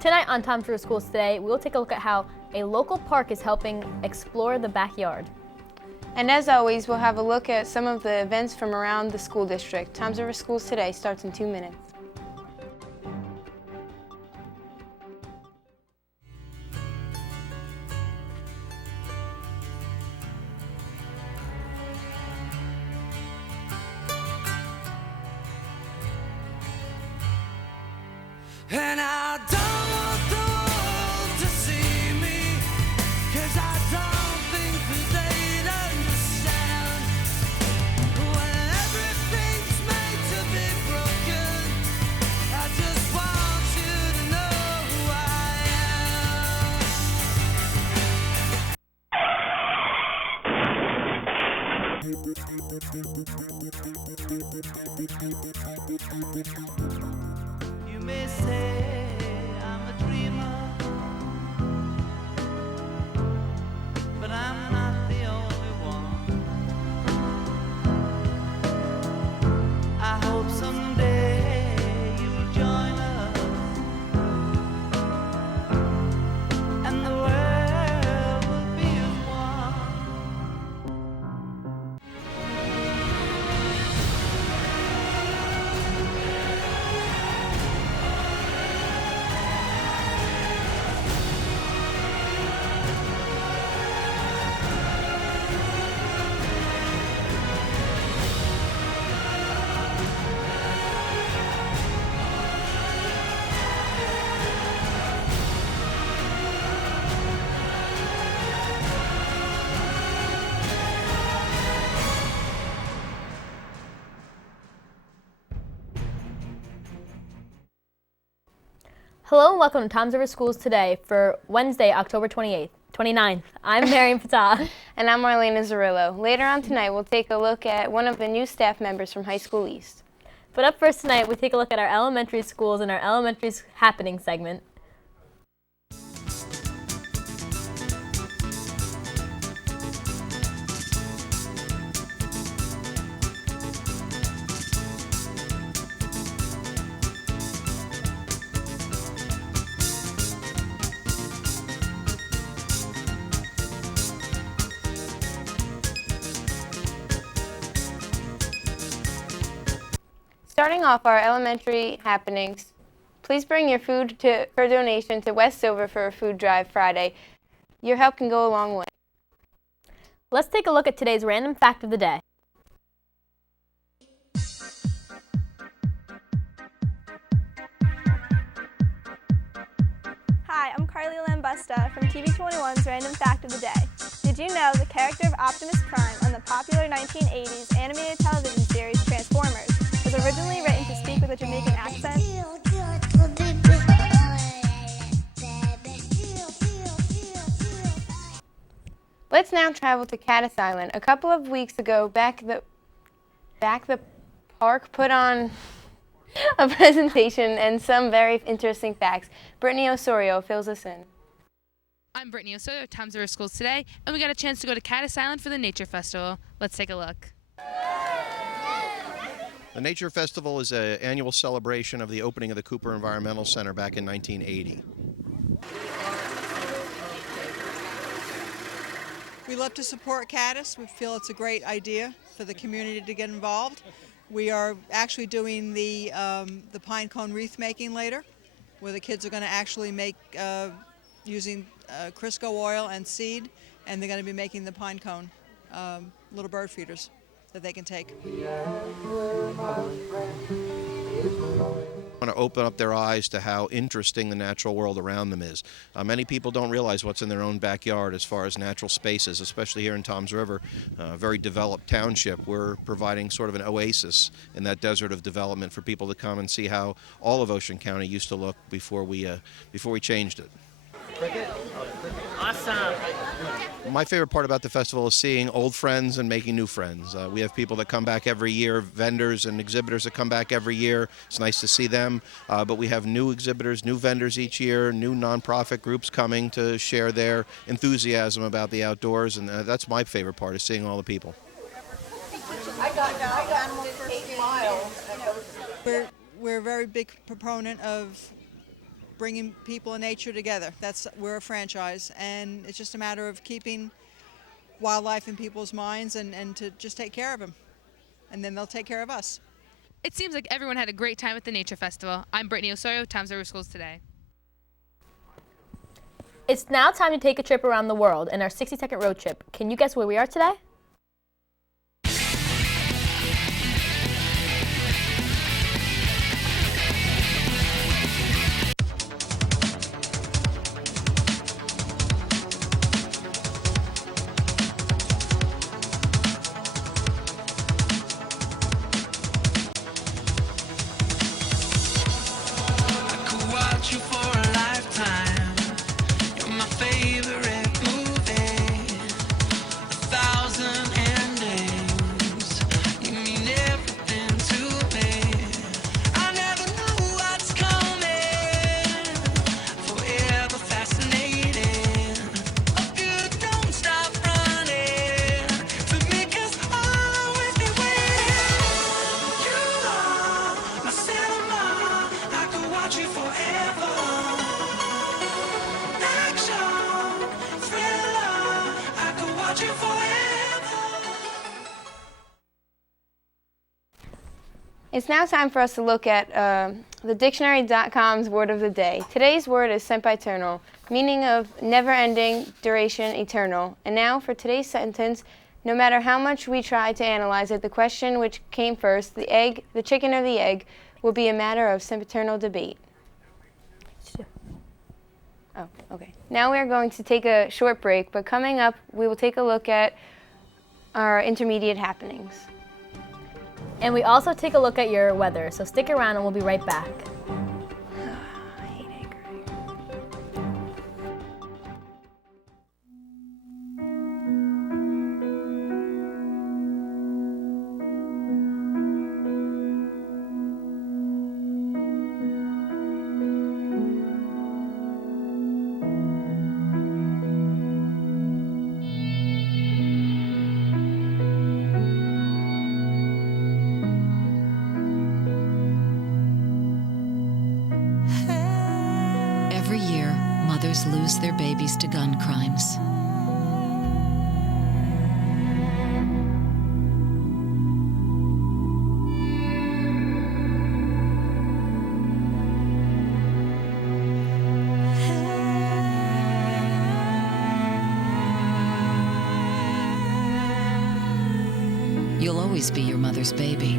Tonight on Tom's River Schools Today, we'll take a look at how a local park is helping explore the backyard. And as always, we'll have a look at some of the events from around the school district. Tom's River Schools Today starts in 2 minutes. And I don't want the world to see me, 'cause I don't think that they'd understand. When everything's made to be broken, I just want you to know who I am. You may say I'm a dreamer, but I'm not the only one. I hope someday you'll join us, and the world will be as one. Hello and welcome to Tom's River Schools Today for Wednesday, October 29th. I'm Mariam Fatah. And I'm Marlena Zarillo. Later on tonight, we'll take a look at one of the new staff members from High School East. But up first tonight, we take a look at our elementary schools and our elementary happening segment. Starting off our elementary happenings, please bring your food for donation to West Silver for a food drive Friday. Your help can go a long way. Let's take a look at today's random fact of the day. Hi, I'm Carly Lambusta from TV21's Random Fact of the Day. Did you know the character of Optimus Prime on the popular 1980s animated television series Transformers was originally written to speak with a Jamaican accent? Let's now travel to Caddis Island. A couple of weeks ago, Back the Park put on a presentation and some very interesting facts. Brittany Osorio fills us in. I'm Brittany Osorio of Tom's River Schools Today, and we got a chance to go to Caddis Island for the Nature Festival. Let's take a look. The Nature Festival is an annual celebration of the opening of the Cooper Environmental Center back in 1980. We love to support Caddis. We feel it's a great idea for the community to get involved. We are actually doing the pine cone wreath making later, where the kids are going to actually make using Crisco oil and seed, and they're going to be making the pine cone little bird feeders that they can take. Want to open up their eyes to how interesting the natural world around them is. Many people don't realize what's in their own backyard as far as natural spaces, especially here in Tom's River, a very developed township. We're providing sort of an oasis in that desert of development for people to come and see how all of Ocean County used to look before we changed it. Awesome. My favorite part about the festival is seeing old friends and making new friends. We have people that come back every year, vendors and exhibitors that come back every year. It's nice to see them, but we have new exhibitors, new vendors each year, new nonprofit groups coming to share their enthusiasm about the outdoors, and that's my favorite part, is seeing all the people. We're a very big proponent of bringing people and nature together. We're a franchise, and it's just a matter of keeping wildlife in people's minds and to just take care of them, and then they'll take care of us. It seems like everyone had a great time at the Nature Festival. I'm Brittany Osorio, Toms River Schools Today. It's now time to take a trip around the world in our 60-second road trip. Can you guess where we are today? I could watch you for a lifetime. You're my favorite movie. 1,000 endings. You mean everything to me. I never know what's coming. Forever fascinating. Oh, you don't stop running to me 'cause I'll always be waiting. You are my cinema. I could watch you forever. Action, thriller. I could watch you forever. It's now time for us to look at the dictionary.com's word of the day. Today's word is sempiternal, meaning of never-ending, duration, eternal. And now for today's sentence, no matter how much we try to analyze it, the question which came first, the egg, the chicken or the egg, will be a matter of sempiternal debate. Oh, okay. Now we are going to take a short break, but coming up, we will take a look at our intermediate happenings. And we also take a look at your weather, so stick around and we'll be right back. I hate anchoring. Every year, mothers lose their babies to gun crimes. You'll always be your mother's baby.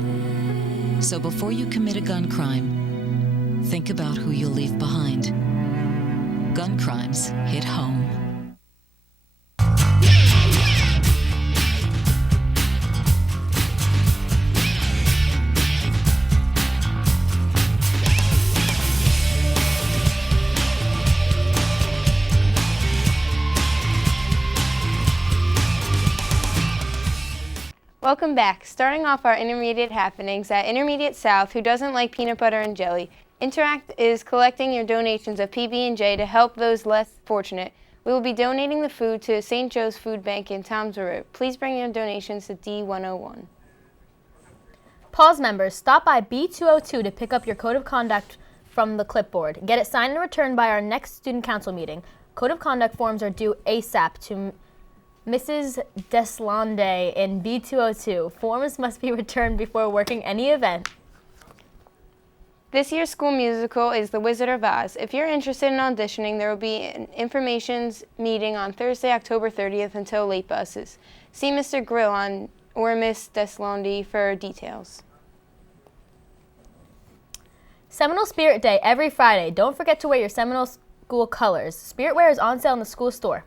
So before you commit a gun crime, think about who you'll leave behind. Gun crimes hit home. Welcome back. Starting off our intermediate happenings at Intermediate South, who doesn't like peanut butter and jelly. Interact is collecting your donations of PB&J to help those less fortunate. We will be donating the food to St. Joe's Food Bank in Toms River. Please bring your donations to D101. Pause members, stop by B202 to pick up your code of conduct from the clipboard. Get it signed and returned by our next student council meeting. Code of conduct forms are due ASAP to Mrs. Deslande in B202. Forms must be returned before working any event. This year's school musical is The Wizard of Oz. If you're interested in auditioning, there will be an informations meeting on Thursday, October 30th until late buses. See Mr. Grill or Miss Deslande for details. Seminole Spirit Day every Friday. Don't forget to wear your Seminole school colors. Spirit wear is on sale in the school store.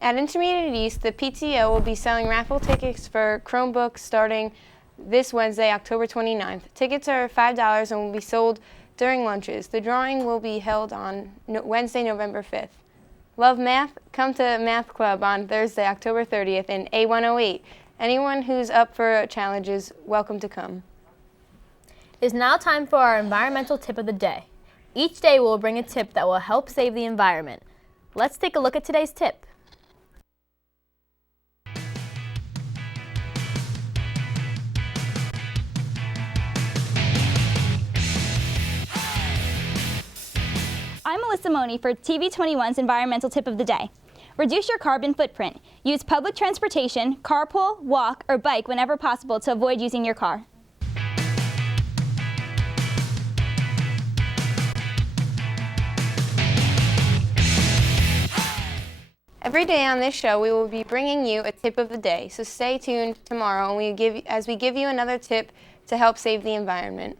At Intermediate East, the PTO will be selling raffle tickets for Chromebooks starting this Wednesday, October 29th. Tickets are $5 and will be sold during lunches. The drawing will be held on Wednesday, November 5th. Love math? Come to Math Club on Thursday, October 30th in A108. Anyone who's up for challenges, welcome to come. It is now time for our environmental tip of the day. Each day we will bring a tip that will help save the environment. Let's take a look at today's tip. I'm Melissa Money for TV21's Environmental Tip of the Day. Reduce your carbon footprint. Use public transportation, carpool, walk, or bike whenever possible to avoid using your car. Every day on this show, we will be bringing you a tip of the day, so stay tuned tomorrow as we give you another tip to help save the environment.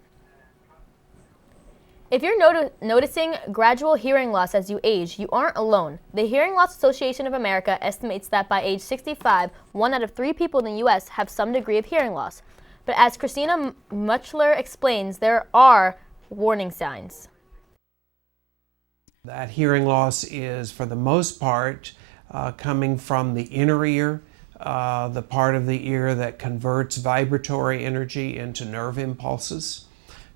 If you're noticing gradual hearing loss as you age, you aren't alone. The Hearing Loss Association of America estimates that by age 65, 1 out of 3 people in the U.S. have some degree of hearing loss. But as Christina Muchler explains, there are warning signs. That hearing loss is, for the most part, coming from the inner ear, the part of the ear that converts vibratory energy into nerve impulses,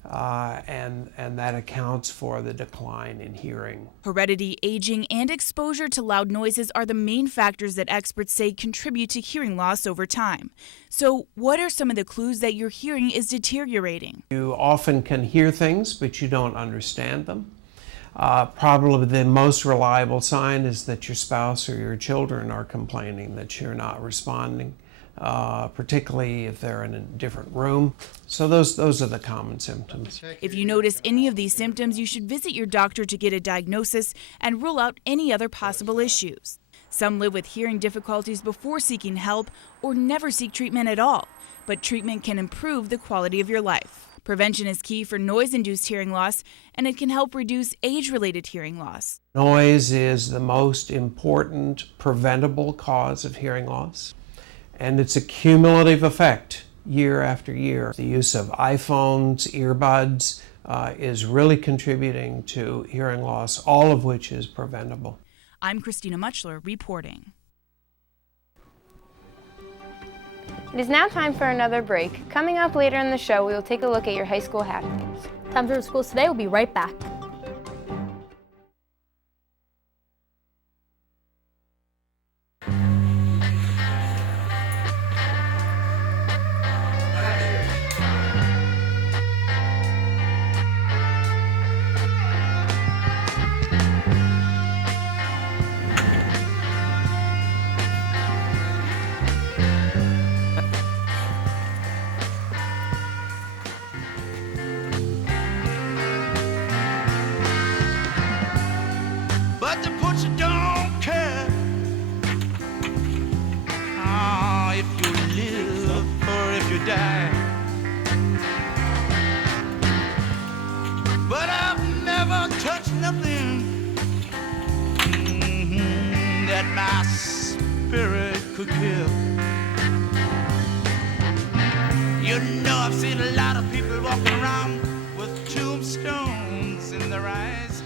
and that accounts for the decline in hearing. Heredity, aging, and exposure to loud noises are the main factors that experts say contribute to hearing loss over time. So what are some of the clues that your hearing is deteriorating? You often can hear things, but you don't understand them. Probably the most reliable sign is that your spouse or your children are complaining that you're not responding, particularly if they're in a different room. So those are the common symptoms. If you notice any of these symptoms, you should visit your doctor to get a diagnosis and rule out any other possible issues. Some live with hearing difficulties before seeking help or never seek treatment at all, but treatment can improve the quality of your life. Prevention is key for noise-induced hearing loss, and it can help reduce age-related hearing loss. Noise is the most important preventable cause of hearing loss, and it's a cumulative effect year after year. The use of iPhones, earbuds is really contributing to hearing loss, all of which is preventable. I'm Christina Muchler reporting. It is now time for another break. Coming up later in the show, we will take a look at your high school happenings. Times River Schools Today will be right back. But the butcher don't care if you live or if you die. But I've never touched nothing that my spirit could kill. You know, I've seen a lot of people walking around with tombstones in their eyes.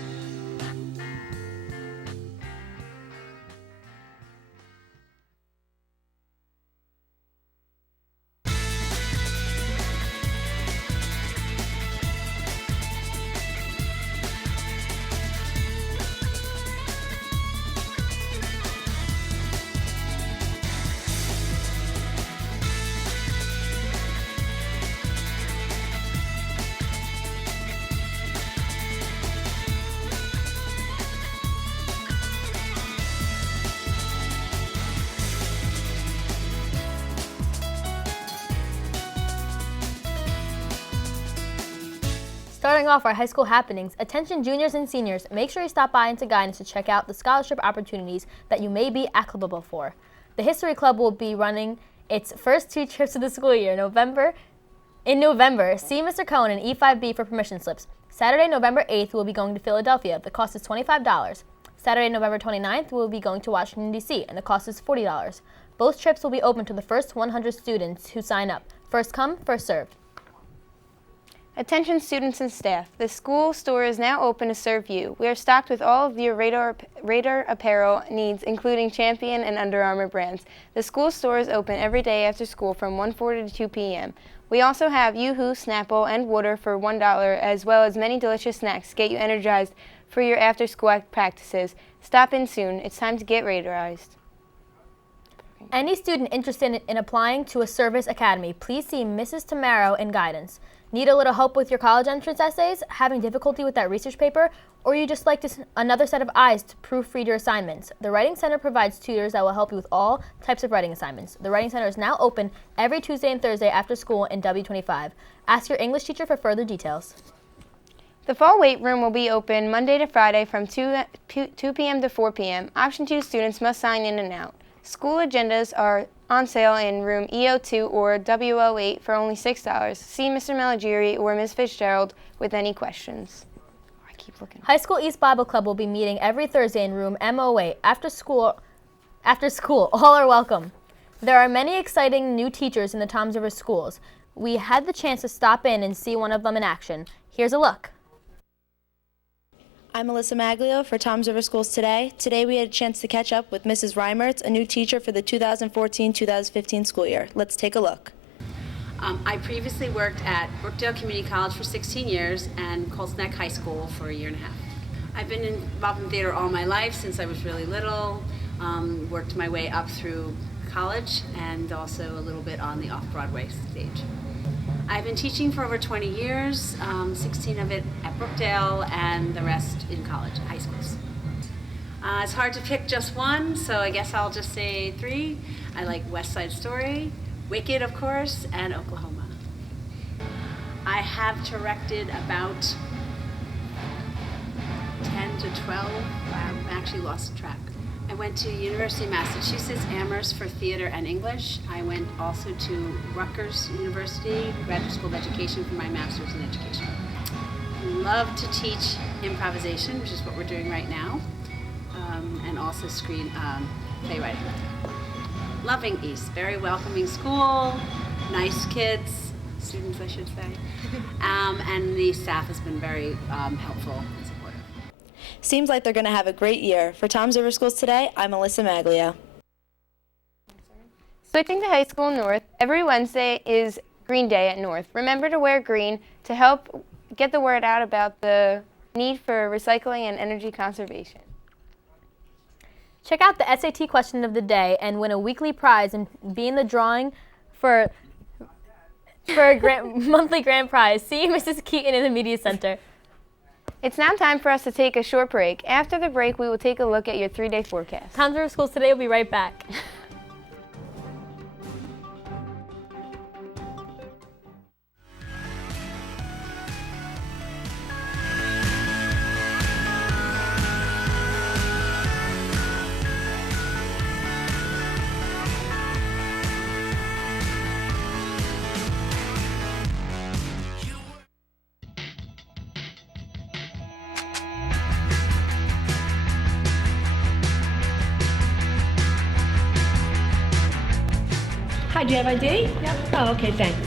Starting off our high school happenings, attention juniors and seniors, make sure you stop by into Guidance to check out the scholarship opportunities that you may be applicable for. The History Club will be running its first 2 trips of the school year. In November, see Mr. Cohen in E5B for permission slips. Saturday, November 8th, we'll be going to Philadelphia. The cost is $25. Saturday, November 29th, we'll be going to Washington, D.C., and the cost is $40. Both trips will be open to the first 100 students who sign up. First come, first served. Attention students and staff, the school store is now open to serve you. We are stocked with all of your Raider apparel needs, including Champion and Under Armour brands. The school store is open every day after school from 1:40 to 2 p.m. We also have Yoo-Hoo, Snapple, and water for $1, as well as many delicious snacks to get you energized for your after-school practices. Stop in soon. It's time to get Raiderized. Any student interested in applying to a service academy, please see Mrs. Tamaro in Guidance. Need a little help with your college entrance essays? Having difficulty with that research paper? Or you just like another set of eyes to proofread your assignments? The Writing Center provides tutors that will help you with all types of writing assignments. The Writing Center is now open every Tuesday and Thursday after school in W25. Ask your English teacher for further details. The fall weight room will be open Monday to Friday from 2 p.m. to 4 p.m. Option 2 students must sign in and out. School agendas are on sale in room EO2 or WO8 for only $6. See Mr. Malagiri or Ms. Fitzgerald with any questions. I keep looking. High School East Bible Club will be meeting every Thursday in room MO8 after school. All are welcome. There are many exciting new teachers in the Toms River schools. We had the chance to stop in and see one of them in action. Here's a look. I'm Melissa Maglio for Toms River Schools Today. Today we had a chance to catch up with Mrs. Reimertz, a new teacher for the 2014-2015 school year. Let's take a look. I previously worked at Brookdale Community College for 16 years and Colts Neck High School for a year and a half. I've been involved in theater all my life since I was really little, worked my way up through college and also a little bit on the off-Broadway stage. I've been teaching for over 20 years, 16 of it at Brookdale and the rest in college, high schools. It's hard to pick just one, so I guess I'll just say 3. I like West Side Story, Wicked, of course, and Oklahoma. I have directed about 10 to 12. I've actually lost track. I went to University of Massachusetts Amherst for theater and English. I went also to Rutgers University, Graduate School of Education for my master's in education. Love to teach improvisation, which is what we're doing right now, and also screen playwriting. Loving East, very welcoming school, nice kids, students I should say, and the staff has been very helpful. Seems like they're going to have a great year. For Toms River Schools Today, I'm Melissa Maglio. Switching to High School North, every Wednesday is Green Day at North. Remember to wear green to help get the word out about the need for recycling and energy conservation. Check out the SAT question of the day and win a weekly prize and be in the drawing for a monthly grand prize. See Mrs. Keaton in the Media Center. It's now time for us to take a short break. After the break, we will take a look at your 3-day forecast. Toms River Schools Today will be right back. Hi, do you have ID? Yep. Oh, okay, thanks.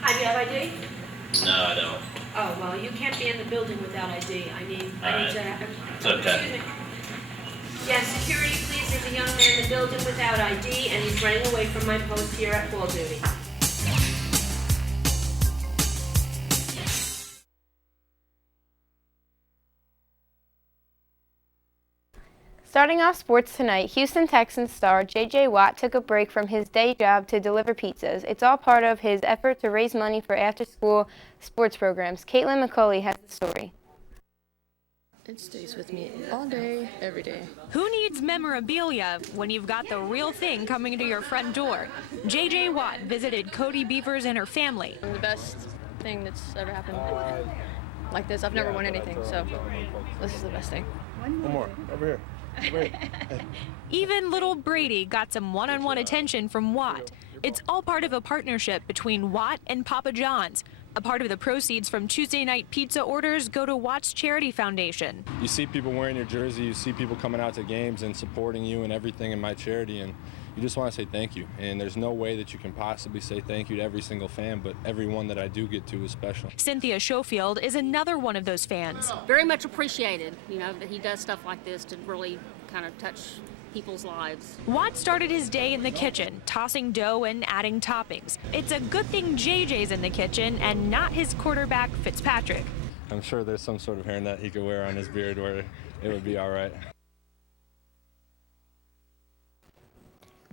Hi, do you have ID? No, I don't. Oh, well, you can't be in the building without ID. I need to have... It's okay. Excuse me. Yes, security, please. There's a young man in the building without ID, and he's running away from my post here at Ball Duty. Starting off sports tonight, Houston Texans star J.J. Watt took a break from his day job to deliver pizzas. It's all part of his effort to raise money for after-school sports programs. Caitlin McCauley has the story. It stays with me all day, every day. Who needs memorabilia when you've got the real thing coming to your front door? J.J. Watt visited Cody Beavers and her family. The best thing that's ever happened like this. I've never won anything, so this is the best thing. One more, over here. Even little Brady got some one-on-one attention from Watt. It's all part of a partnership between Watt and Papa John's. A part of the proceeds from Tuesday night pizza orders go to Watt's Charity Foundation. You see people wearing your jersey, you see people coming out to games and supporting you and everything in my charity, and you just want to say thank you. And there's no way that you can possibly say thank you to every single fan, but every one that I do get to is special. Cynthia Schofield is another one of those fans. Very much appreciated, you know, that he does stuff like this to really kind of touch people's lives. Watt started his day in the kitchen, tossing dough and adding toppings. It's a good thing JJ's in the kitchen and not his quarterback, Fitzpatrick. I'm sure there's some sort of hairnet he could wear on his beard where it would be all right.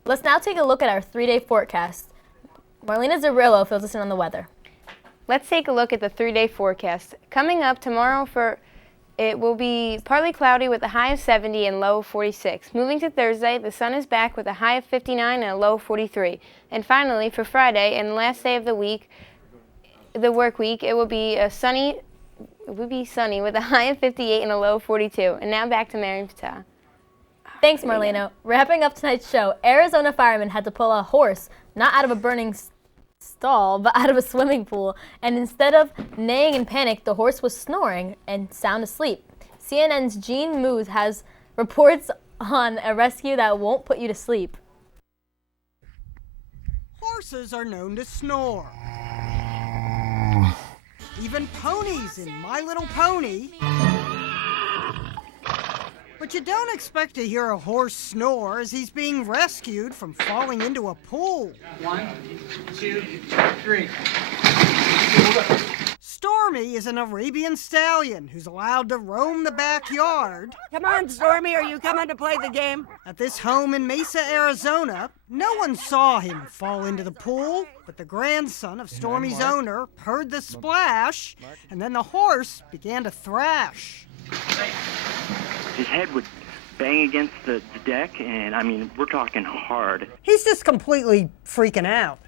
Let's now take a look at our 3-day forecast. Marlena Zerillo fills us in on the weather. Let's take a look at the 3-day forecast. Coming up tomorrow, it will be partly cloudy with a high of 70 and low of 46. Moving to Thursday, the sun is back with a high of 59 and a low of 43. And finally, for Friday and the last day of the week, the work week, it will be sunny with a high of 58 and a low of 42. And now back to Marian Fatah. Thanks, Marlena. Wrapping up tonight's show, Arizona firemen had to pull a horse, not out of a burning stall, but out of a swimming pool. And instead of neighing in panic, the horse was snoring and sound asleep. CNN's Gene Muth has reports on a rescue that won't put you to sleep. Horses are known to snore. Even ponies in My Little Pony. But you don't expect to hear a horse snore as he's being rescued from falling into a pool. 1, 2, 3. Stormy is an Arabian stallion who's allowed to roam the backyard. Come on, Stormy, are you coming to play the game? At this home in Mesa, Arizona, no one saw him fall into the pool, but the grandson of Stormy's owner heard the splash, and then the horse began to thrash. His head would bang against the deck, and I mean, we're talking hard. He's just completely freaking out.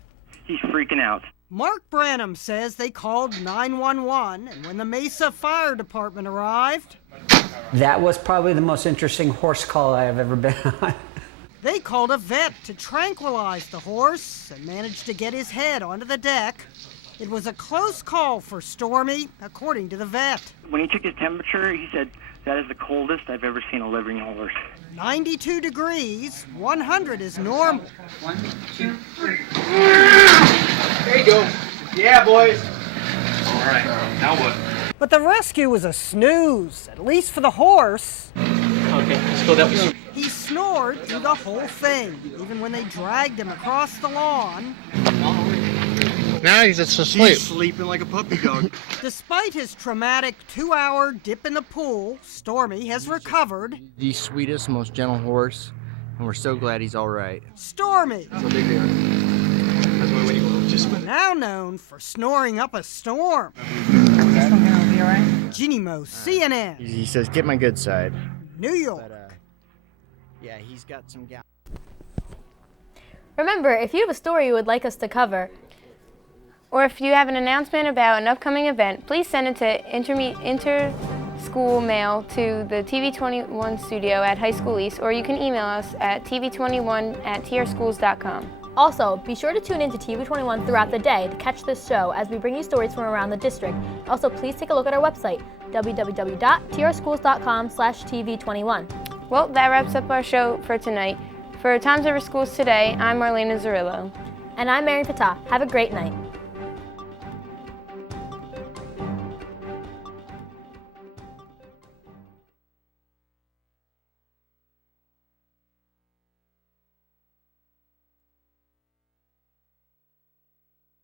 He's freaking out. Mark Branham says they called 911, and when the Mesa Fire Department arrived, that was probably the most interesting horse call I have ever been on. They called a vet to tranquilize the horse and managed to get his head onto the deck. It was a close call for Stormy, according to the vet. When he took his temperature, he said, "That is the coldest I've ever seen a living horse." 92 degrees, 100 is normal. 1, 2, 3. There you go. Yeah, boys. All right, now what? But the rescue was a snooze, at least for the horse. Okay, let's go that way. He snored through the whole thing, even when they dragged him across the lawn. Now he's just asleep. He's sleeping like a puppy dog. Despite his traumatic 2-hour dip in the pool, Stormy has recovered. The sweetest, most gentle horse, and we're so glad he's all right. Stormy, That's a big deal. That's why when you just now known for snoring up a storm. Ginny Mo, CNN. He says, "Get my good side." New York. But, yeah, he's got some gal. Remember, if you have a story you would like us to cover, or if you have an announcement about an upcoming event, please send it to inter-school mail to the TV21 studio at High School East, or you can email us at tv21@trschools.com. Also, be sure to tune in to TV21 throughout the day to catch this show as we bring you stories from around the district. Also, please take a look at our website, www.trschools.com/TV21. Well, that wraps up our show for tonight. For Toms River Schools Today, I'm Marlena Zerillo. And I'm Marian Fatah. Have a great night.